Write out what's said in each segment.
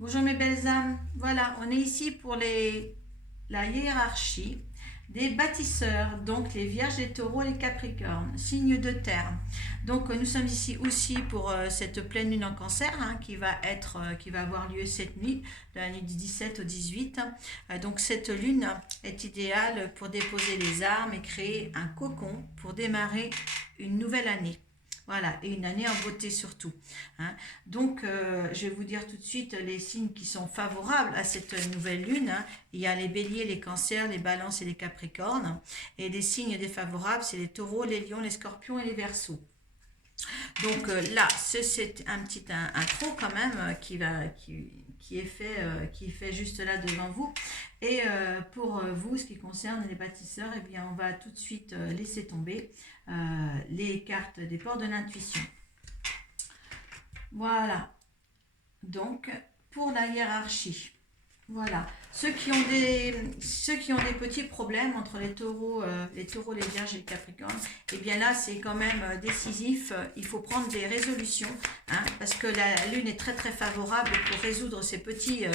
Bonjour mes belles âmes, voilà, on est ici pour la hiérarchie des bâtisseurs, donc les vierges, les taureaux, les capricornes, signes de terre. Donc nous sommes ici aussi pour cette pleine lune en cancer qui va avoir lieu cette nuit, de la nuit du 17 au 18. Donc cette lune est idéale pour déposer les armes et créer un cocon pour démarrer une nouvelle année. Voilà, et une année en beauté surtout. Hein. Donc, je vais vous dire tout de suite les signes qui sont favorables à cette nouvelle lune. Hein. Il y a les béliers, les cancers, les balances et les capricornes. Et des signes défavorables, c'est les taureaux, les lions, les scorpions et les verseaux. Donc là, c'est un petit intro quand même qui est fait juste là devant vous. Et pour vous, ce qui concerne les bâtisseurs, eh bien, on va tout de suite laisser tomber les cartes des ports de l'intuition. Voilà. Donc, pour la hiérarchie. Voilà. Ceux qui ont des petits problèmes entre les taureaux, les vierges et les capricornes, eh bien là, c'est quand même décisif. Il faut prendre des résolutions, hein, parce que la lune est très très favorable pour résoudre ces petits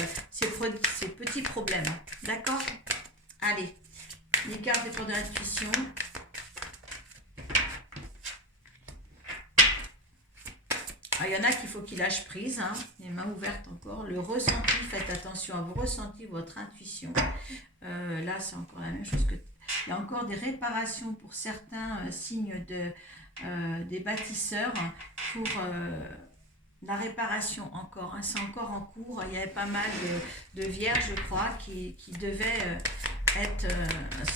problèmes. D'accord? Allez, les cartes pour de l'intuition. Ah, il y en a qu'il faut qu'ils lâchent prise, hein. Les mains ouvertes encore. Le ressenti, faites attention à vos ressentis, votre intuition. Là, c'est encore la même chose que. Il y a encore des réparations pour certains signes des bâtisseurs pour la réparation encore. Hein. C'est encore en cours. Il y avait pas mal de vierges, je crois, qui devaient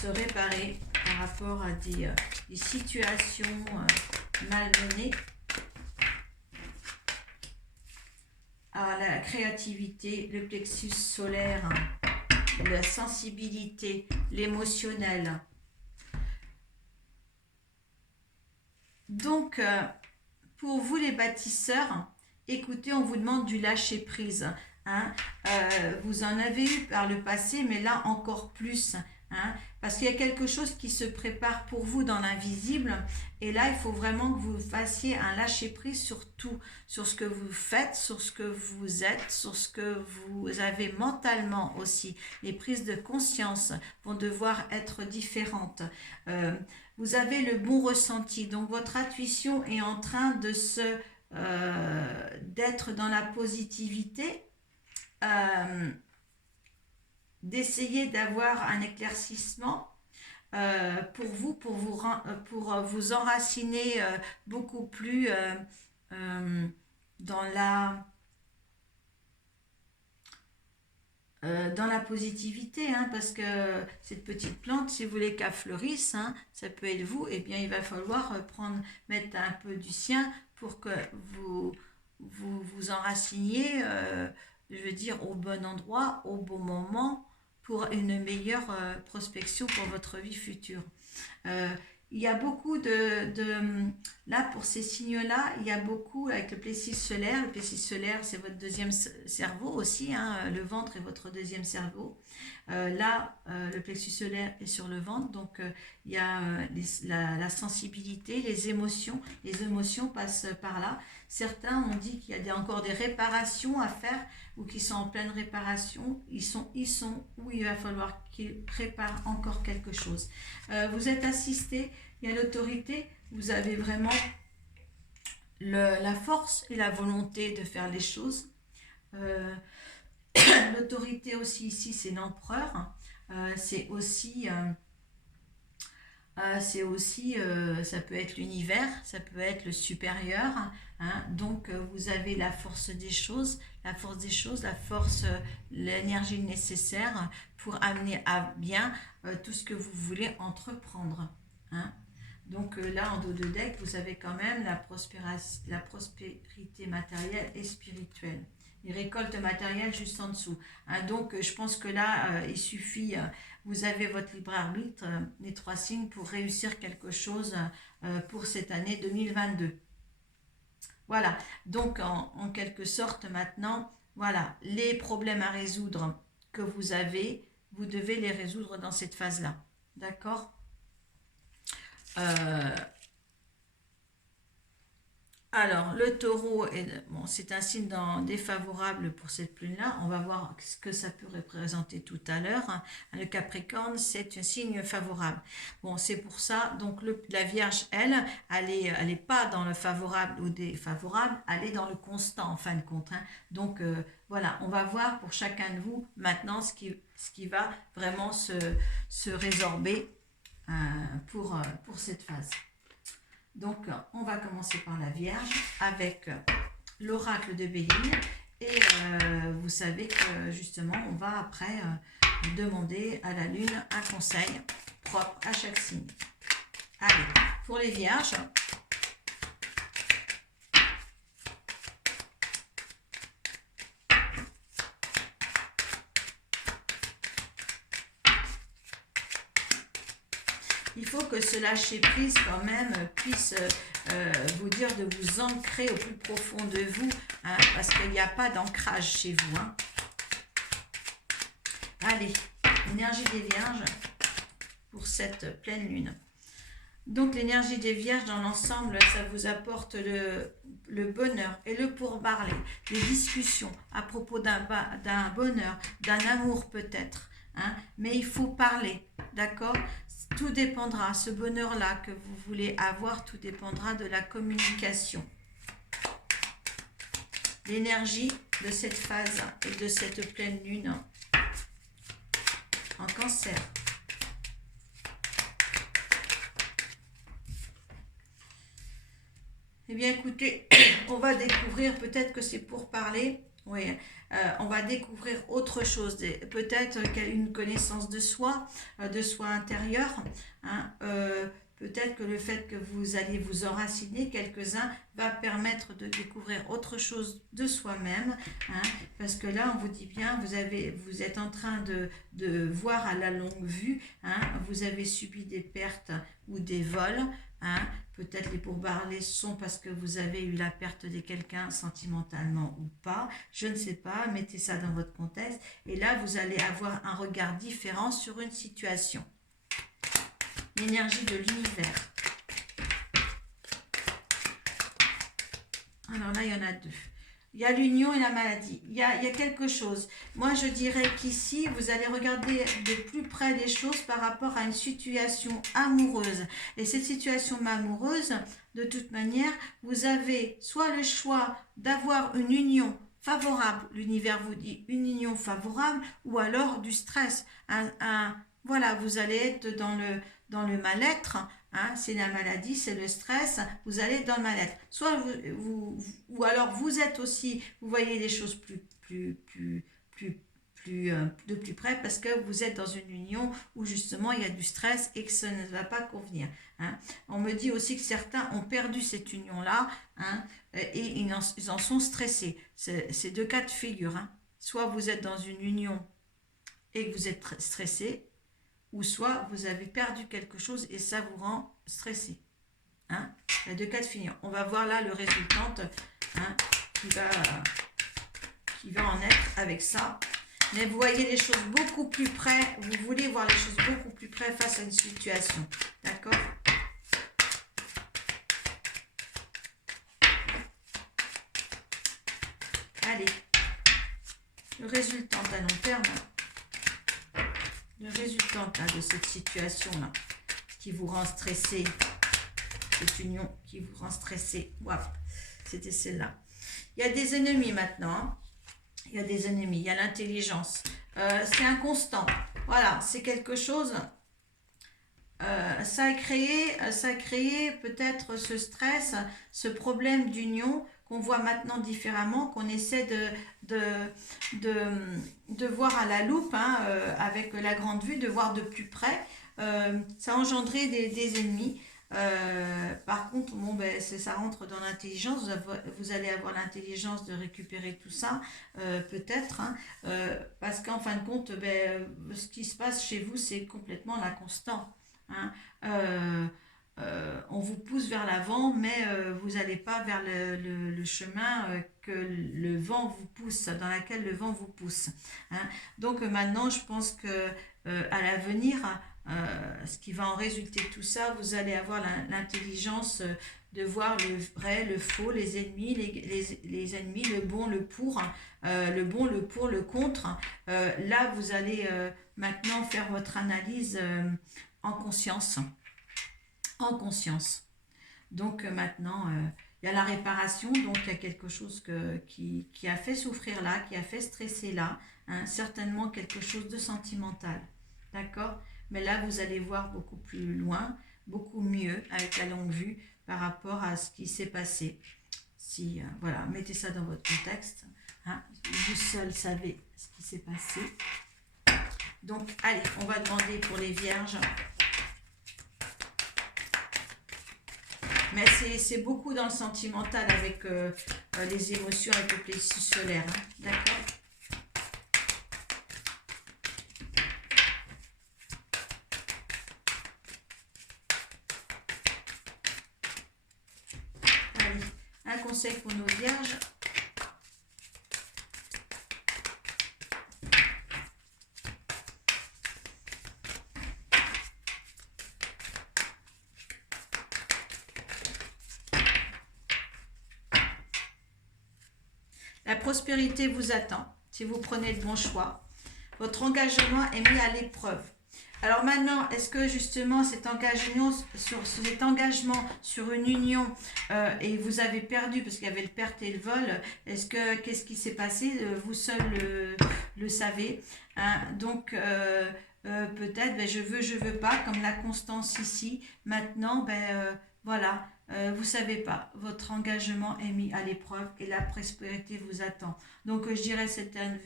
se réparer par rapport à des situations malmenées. À la créativité, le plexus solaire, la sensibilité, l'émotionnel. Donc, pour vous les bâtisseurs, écoutez, on vous demande du lâcher prise. Hein. Vous en avez eu par le passé, mais là encore plus. Hein, parce qu'il y a quelque chose qui se prépare pour vous dans l'invisible, et là il faut vraiment que vous fassiez un lâcher prise sur tout, sur ce que vous faites, sur ce que vous êtes, sur ce que vous avez mentalement aussi. Les prises de conscience vont devoir être différentes. Vous avez le bon ressenti, donc votre intuition est en train d'être dans la positivité. D'essayer d'avoir un éclaircissement pour vous enraciner beaucoup plus dans dans la positivité, hein, parce que cette petite plante, si vous voulez qu'elle fleurisse, hein, ça peut être vous, et eh bien il va falloir mettre un peu du sien pour que vous enraciniez, je veux dire, au bon endroit, au bon moment, pour une meilleure prospection pour votre vie future. Euh, il y a beaucoup là pour ces signes-là, il y a beaucoup avec le plexus solaire. Le plexus solaire, c'est votre deuxième cerveau aussi, hein, le ventre est votre deuxième cerveau. Le plexus solaire est sur le ventre, donc il y a la sensibilité, les émotions. Les émotions passent par là. Certains ont dit qu'il y a encore des réparations à faire ou qui sont en pleine réparation. Ils sont où il va falloir qu'ils préparent encore quelque chose. Vous êtes assisté, il y a l'autorité, vous avez vraiment la force et la volonté de faire les choses. Euh, L'autorité aussi ici, c'est l'empereur. C'est aussi, ça peut être l'univers, ça peut être le supérieur. Hein. Donc, vous avez la force des choses, l'énergie nécessaire pour amener à bien tout ce que vous voulez entreprendre. Hein. Donc là, en dos de deck, vous avez quand même la prospérité matérielle et spirituelle. Les récoltes matérielles juste en dessous. Hein, donc je pense que là, il suffit, vous avez votre libre arbitre, les trois signes, pour réussir quelque chose pour cette année 2022. Voilà, donc en quelque sorte maintenant, voilà, les problèmes à résoudre que vous avez, vous devez les résoudre dans cette phase-là. D'accord. Alors, le taureau, bon, c'est un signe défavorable pour cette lune-là. On va voir ce que ça peut représenter tout à l'heure, hein. Le Capricorne, c'est un signe favorable. Bon, c'est pour ça. Donc, la Vierge, elle est pas dans le favorable ou défavorable, elle est dans le constant, en fin de compte, hein. Donc, voilà, on va voir pour chacun de vous maintenant ce qui va vraiment se résorber euh, pour cette phase. Donc, on va commencer par la Vierge avec l'oracle de Béline. Et vous savez que justement, on va après demander à la Lune un conseil propre à chaque signe. Allez, pour les Vierges, il faut que ce lâcher-prise quand même puisse vous dire de vous ancrer au plus profond de vous, hein, parce qu'il n'y a pas d'ancrage chez vous, hein. Allez, énergie des Vierges pour cette pleine lune. Donc l'énergie des Vierges dans l'ensemble, ça vous apporte le bonheur et le pourparler, des discussions à propos d'un bonheur, d'un amour peut-être, hein, mais il faut parler, d'accord? Tout dépendra, ce bonheur-là que vous voulez avoir, tout dépendra de la communication. L'énergie de cette phase et de cette pleine lune en Cancer. Eh bien, écoutez, on va découvrir, peut-être que c'est pour parler, oui, on va découvrir autre chose, peut-être une connaissance de soi intérieur, hein, peut-être que le fait que vous allez vous enraciner, quelques-uns, va permettre de découvrir autre chose de soi-même, hein, parce que là, on vous dit bien, vous êtes en train de voir à la longue vue, hein, vous avez subi des pertes ou des vols, hein, peut-être les pourparlers sont parce que vous avez eu la perte de quelqu'un sentimentalement ou pas, je ne sais pas, mettez ça dans votre contexte, et là, vous allez avoir un regard différent sur une situation. L'énergie de l'univers. Alors là, il y en a deux. Il y a l'union et la maladie. Il y a quelque chose. Moi, je dirais qu'ici, vous allez regarder de plus près les choses par rapport à une situation amoureuse. Et cette situation amoureuse, de toute manière, vous avez soit le choix d'avoir une union favorable, l'univers vous dit une union favorable, ou alors du stress. Voilà, vous allez être dans le mal-être, hein, c'est la maladie, c'est le stress, vous allez dans le mal-être. Soit ou alors vous êtes aussi, vous voyez les choses de plus près parce que vous êtes dans une union où justement il y a du stress et que ça ne va pas convenir, hein. On me dit aussi que certains ont perdu cette union-là, hein, et ils en sont stressés. C'est deux cas de figure, hein. Soit vous êtes dans une union et que vous êtes stressé, ou soit vous avez perdu quelque chose et ça vous rend stressé, hein. Il y a deux cas de figure. On va voir là le résultante, hein, qui va en être avec ça. Mais vous voyez les choses beaucoup plus près, vous voulez voir les choses beaucoup plus près face à une situation, d'accord? Allez, le résultant à long terme, le résultant de cette situation-là, qui vous rend stressé, cette union qui vous rend stressé, wow, c'était celle-là. Il y a des ennemis maintenant, hein. Il y a des ennemis, il y a l'intelligence, c'est inconstant, voilà, c'est quelque chose, ça a créé peut-être ce stress, ce problème d'union qu'on voit maintenant différemment, qu'on essaie de voir à la loupe, hein, avec la grande vue, de voir de plus près. Ça a engendré des ennemis. Par contre, bon, ben, ça rentre dans l'intelligence, vous allez avoir l'intelligence de récupérer tout ça, peut-être, hein, parce qu'en fin de compte, ben, ce qui se passe chez vous, c'est complètement l'inconstant, hein. On vous pousse vers l'avant, mais vous n'allez pas vers le chemin que le vent vous pousse, dans lequel le vent vous pousse, hein. Donc maintenant, je pense que à l'avenir, ce qui va en résulter de tout ça, vous allez avoir l'intelligence de voir le vrai, le faux, les ennemis, les ennemis, le bon, le pour, le bon, le pour, le contre. Là, vous allez maintenant faire votre analyse en conscience. En conscience. Donc maintenant, il y a la réparation, donc il y a quelque chose qui a fait souffrir là, qui a fait stresser là, hein, certainement quelque chose de sentimental. D'accord? Mais là, vous allez voir beaucoup plus loin, beaucoup mieux avec la longue vue par rapport à ce qui s'est passé. Si, voilà, mettez ça dans votre contexte. Hein, vous seul savez ce qui s'est passé. Donc, allez, on va demander pour les vierges. Mais c'est beaucoup dans le sentimental avec les émotions avec le plexus solaire. Hein, d'accord? Allez, un conseil pour nos vierges. La prospérité vous attend si vous prenez le bon choix. Votre engagement est mis à l'épreuve. Alors maintenant, est-ce que justement cet engagement sur une union et vous avez perdu parce qu'il y avait le perte et le vol, qu'est-ce qui s'est passé? Vous seul le savez. Hein. Donc peut-être je veux pas, comme la constance ici. Maintenant, voilà. Vous savez pas, votre engagement est mis à l'épreuve et la prospérité vous attend. Donc je dirais certaines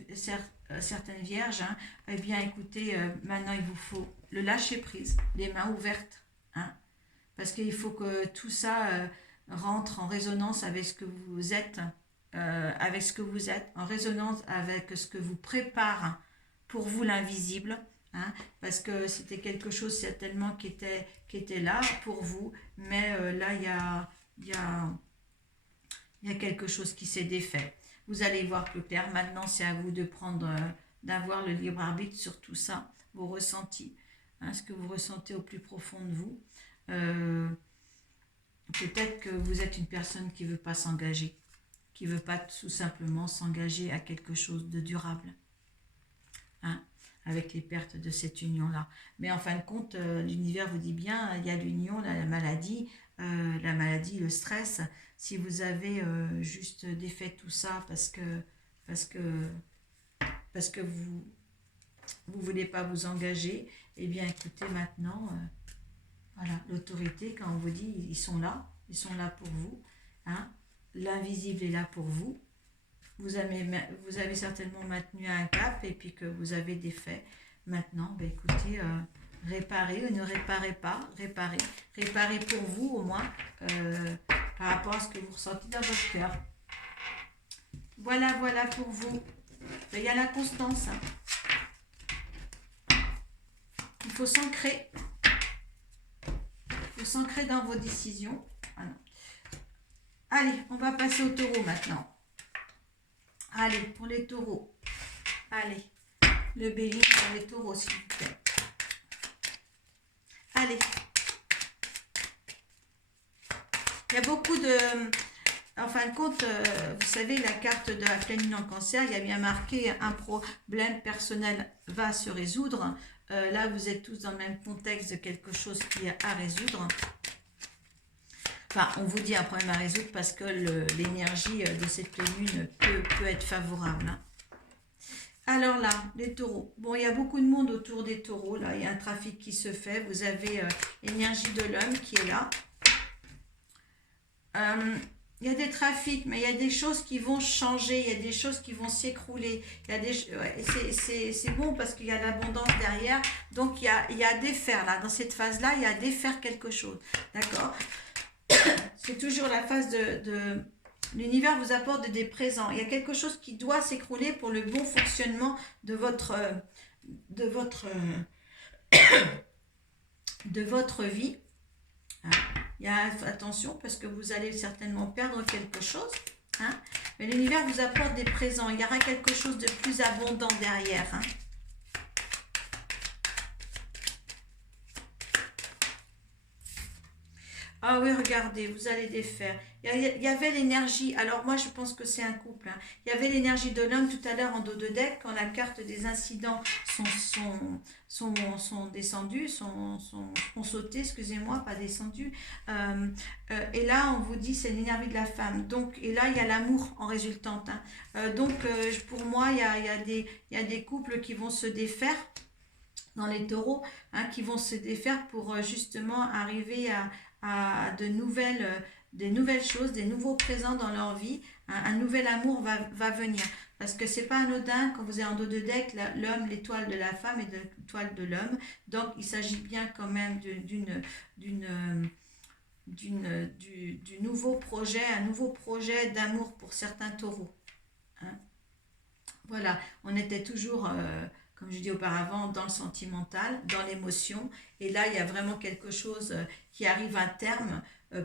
vierges, hein, eh bien écoutez, maintenant il vous faut le lâcher prise, les mains ouvertes, hein, parce qu'il faut que tout ça rentre en résonance avec ce que vous êtes, en résonance avec ce que vous prépare pour vous l'invisible. Hein, parce que c'était quelque chose certainement qui était là pour vous, mais là il y a quelque chose qui s'est défait. Vous allez voir plus clair. Maintenant, c'est à vous de d'avoir le libre arbitre sur tout ça, vos ressentis, hein, ce que vous ressentez au plus profond de vous. Peut-être que vous êtes une personne qui ne veut pas s'engager, qui ne veut pas tout simplement s'engager à quelque chose de durable. Hein, avec les pertes de cette union-là. Mais en fin de compte, l'univers vous dit bien, il y a l'union, la maladie, le stress. Si vous avez juste défait tout ça parce que vous voulez pas vous engager, eh bien écoutez maintenant, voilà, l'autorité, quand on vous dit, ils sont là pour vous. Hein, l'invisible est là pour vous. Vous avez certainement maintenu un cap et puis que vous avez des faits. Maintenant, écoutez, réparez ou ne réparez pas, réparez pour vous au moins par rapport à ce que vous ressentez dans votre cœur. Voilà pour vous. Il y a la constance. Hein. Il faut s'ancrer. Il faut s'ancrer dans vos décisions. Ah non. Allez, on va passer au taureau maintenant. Allez, pour les taureaux. Allez, le bélier pour les taureaux, s'il vous plaît. Allez. Il y a beaucoup de... En fin de compte, vous savez, la carte de la pleine lune en cancer, il y a bien marqué un problème personnel va se résoudre. Là, vous êtes tous dans le même contexte de quelque chose qui est à résoudre. Enfin, on vous dit un problème à résoudre parce que l'énergie de cette pleine lune peut être favorable. Hein. Alors là, les taureaux. Bon, il y a beaucoup de monde autour des taureaux. Là, il y a un trafic qui se fait. Vous avez l'énergie de l'homme qui est là. Il y a des trafics, mais il y a des choses qui vont changer. Il y a des choses qui vont s'écrouler. C'est bon parce qu'il y a l'abondance derrière. Donc, il y a à défaire là. Dans cette phase-là, il y a à défaire quelque chose. D'accord ? C'est toujours la phase de l'univers vous apporte des présents. Il y a quelque chose qui doit s'écrouler pour le bon fonctionnement de votre vie. Il y a attention parce que vous allez certainement perdre quelque chose. Hein, mais l'univers vous apporte des présents. Il y aura quelque chose de plus abondant derrière. Hein. Ah oui, regardez, vous allez défaire. Il y avait l'énergie, alors moi je pense que c'est un couple, hein. Il y avait l'énergie de l'homme tout à l'heure en dos de deck, quand la carte des incidents sont descendus, ont sauté, excusez-moi, pas descendus. Et là, on vous dit c'est l'énergie de la femme. Donc, et là, il y a l'amour en résultante, hein. Pour moi, il y a des couples qui vont se défaire dans les taureaux, hein, qui vont se défaire pour justement arriver à des nouvelles choses, des nouveaux présents dans leur vie. Un nouvel amour va venir. Parce que c'est pas anodin quand vous êtes en dos de deck, l'homme, l'étoile de la femme et l'étoile de l'homme. Donc il s'agit bien quand même d'une, du nouveau projet, un nouveau projet d'amour pour certains taureaux, hein. Voilà, on était toujours, comme je dis auparavant, dans le sentimental, dans l'émotion. Et là, il y a vraiment quelque chose qui arrive à terme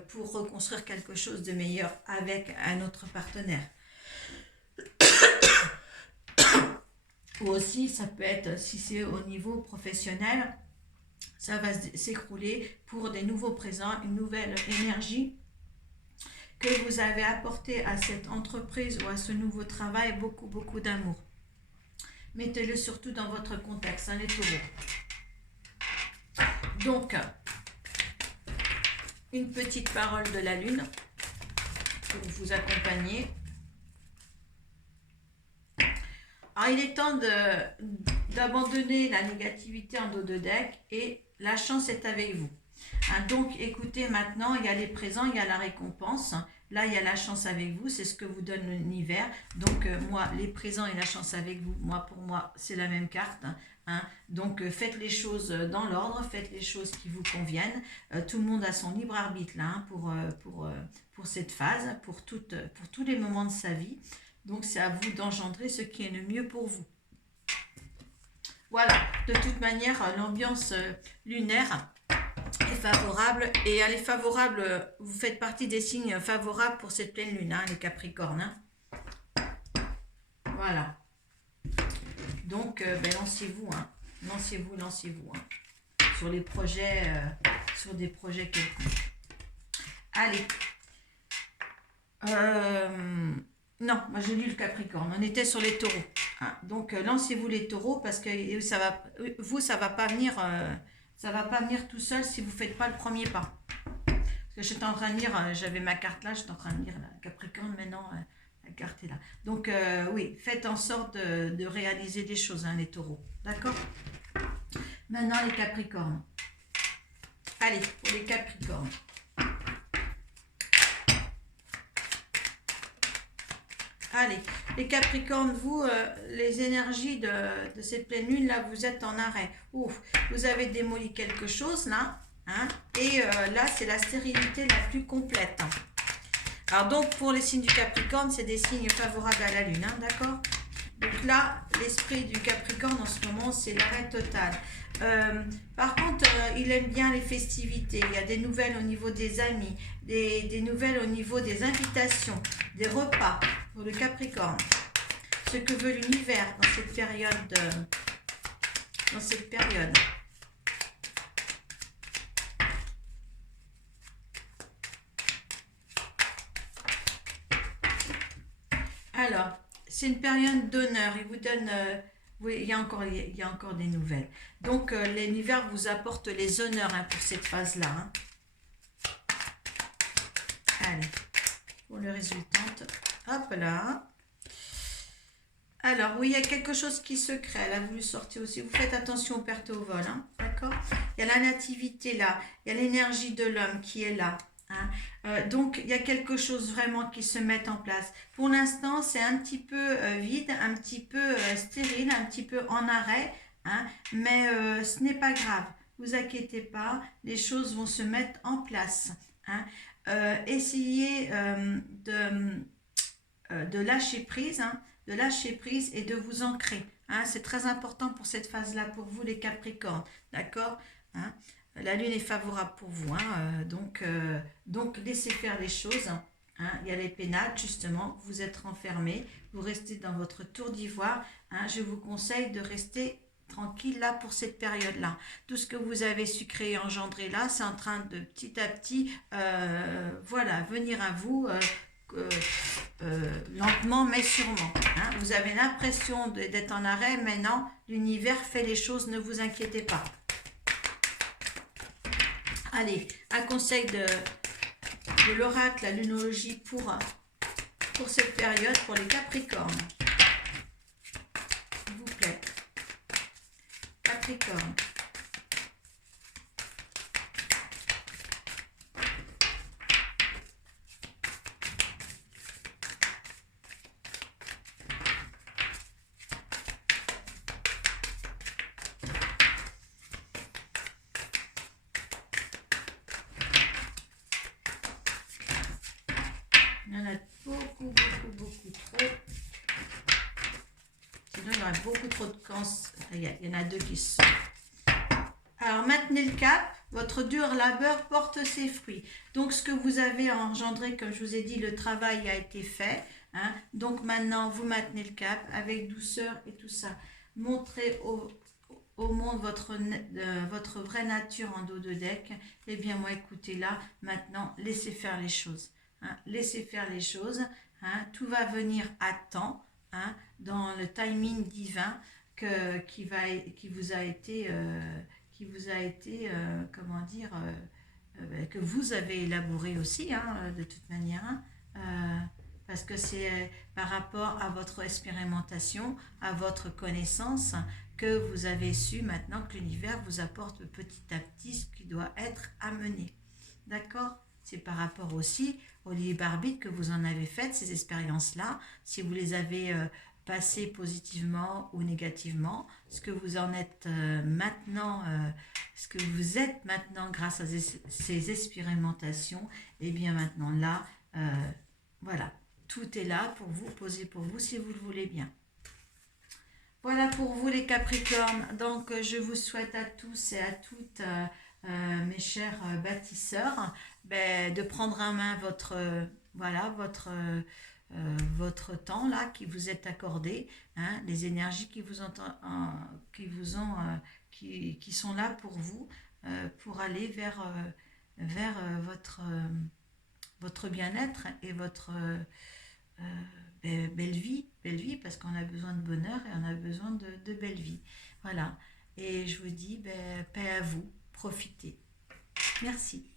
pour reconstruire quelque chose de meilleur avec un autre partenaire. Ou aussi, ça peut être, si c'est au niveau professionnel, ça va s'écrouler pour des nouveaux présents, une nouvelle énergie que vous avez apporté à cette entreprise ou à ce nouveau travail, beaucoup, beaucoup d'amour. Mettez-le surtout dans votre contexte, hein, les taureaux. Donc, une petite parole de la lune pour vous accompagner. Alors, il est temps d'abandonner la négativité en dos de deck et la chance est avec vous. Hein, donc, écoutez, maintenant, il y a les présents, il y a la récompense. Là, il y a la chance avec vous, c'est ce que vous donne l'univers. Donc, moi, les présents et la chance avec vous, pour moi, c'est la même carte, hein. Donc, faites les choses dans l'ordre, faites les choses qui vous conviennent. Tout le monde a son libre arbitre là, hein, pour cette phase, pour tous les moments de sa vie. Donc, c'est à vous d'engendrer ce qui est le mieux pour vous. Voilà, de toute manière, l'ambiance lunaire est favorable et elle est favorable, vous faites partie des signes favorables pour cette pleine lune, hein, les Capricornes, hein. Voilà. Donc, lancez-vous, hein. Lancez-vous, hein, sur les projets, sur des projets quelconques. Allez. Non, moi j'ai lu le Capricorne, on était sur les taureaux, hein. Donc, lancez-vous les taureaux parce que ça va pas venir... ça va pas venir tout seul si vous ne faites pas le premier pas. Parce que j'étais en train de lire, j'avais ma carte là, j'étais en train de lire la Capricorne, maintenant la carte est là. Donc oui, faites en sorte de réaliser des choses, hein, les taureaux. D'accord? Maintenant les Capricornes. Allez, pour les Capricornes. Allez, les Capricornes, vous, les énergies de cette pleine lune, là, vous êtes en arrêt. Ouf, vous avez démoli quelque chose, là, hein, et là, c'est la stérilité la plus complète. Alors, donc, pour les signes du Capricorne, c'est des signes favorables à la lune, hein, d'accord? Donc là, l'esprit du Capricorne, en ce moment, c'est l'arrêt total. Par contre, il aime bien les festivités. Il y a des nouvelles au niveau des amis, des nouvelles au niveau des invitations, des repas pour le Capricorne. Ce que veut l'univers dans cette période. Alors, c'est une période d'honneur. Il vous donne... oui, il y a encore des nouvelles. Donc, l'univers vous apporte les honneurs, hein, pour cette phase-là, hein. Allez, pour le résultante. Hop là. Alors, oui, il y a quelque chose qui se crée. Elle a voulu sortir aussi. Vous faites attention aux pertes au vol, hein, d'accord? Il y a la nativité là. Il y a l'énergie de l'homme qui est là, hein. Donc, il y a quelque chose vraiment qui se met en place. Pour l'instant, c'est un petit peu vide, un petit peu stérile, un petit peu en arrêt, hein, mais ce n'est pas grave. Vous inquiétez pas, les choses vont se mettre en place, hein. Essayez de lâcher prise, hein, de lâcher prise et de vous ancrer, hein. C'est très important pour cette phase-là, pour vous les Capricornes, d'accord, hein. La lune est favorable pour vous, hein, donc laissez faire les choses, hein. Il y a les pénates, justement, vous êtes renfermés, vous restez dans votre tour d'ivoire, hein. Je vous conseille de rester tranquille là pour cette période-là. Tout ce que vous avez su créer, engendrer là, c'est en train de petit à petit, voilà, venir à vous lentement mais sûrement. Hein. Vous avez l'impression d'être en arrêt, mais non, l'univers fait les choses, ne vous inquiétez pas. Allez, un conseil de l'oracle, la lunologie pour cette période, pour les Capricornes. S'il vous plaît. Capricorne. Il y en a beaucoup trop. Sinon, il y aurait beaucoup trop de cancers. Il y en a deux qui se sont. Alors, maintenez le cap. Votre dur labeur porte ses fruits. Donc, ce que vous avez engendré, comme je vous ai dit, le travail a été fait. Hein. Donc, maintenant, vous maintenez le cap avec douceur et tout ça. Montrez au monde votre vraie nature en dos de deck. Eh bien, moi, écoutez là, maintenant, laissez faire les choses. Hein, laissez faire les choses, hein, tout va venir à temps, hein, dans le timing divin qui vous a été, comment dire, que vous avez élaboré aussi, hein, de toute manière, hein, parce que c'est par rapport à votre expérimentation, à votre connaissance, que vous avez su maintenant que l'univers vous apporte petit à petit ce qui doit être amené. D'accord ? C'est par rapport aussi au libre arbitre que vous en avez fait, ces expériences-là, si vous les avez passées positivement ou négativement, ce que vous en êtes maintenant, ce que vous êtes maintenant grâce à ces expérimentations, et bien maintenant là, voilà, tout est là pour vous, posé pour vous si vous le voulez bien. Voilà pour vous les Capricornes, donc je vous souhaite à tous et à toutes, mes chers bâtisseurs, de prendre en main votre temps là qui vous est accordé, hein, les énergies qui sont là pour vous, pour aller vers votre bien-être et votre belle vie, parce qu'on a besoin de bonheur et on a besoin de belle vie. Voilà. Et je vous dis, paix à vous, profitez. Merci.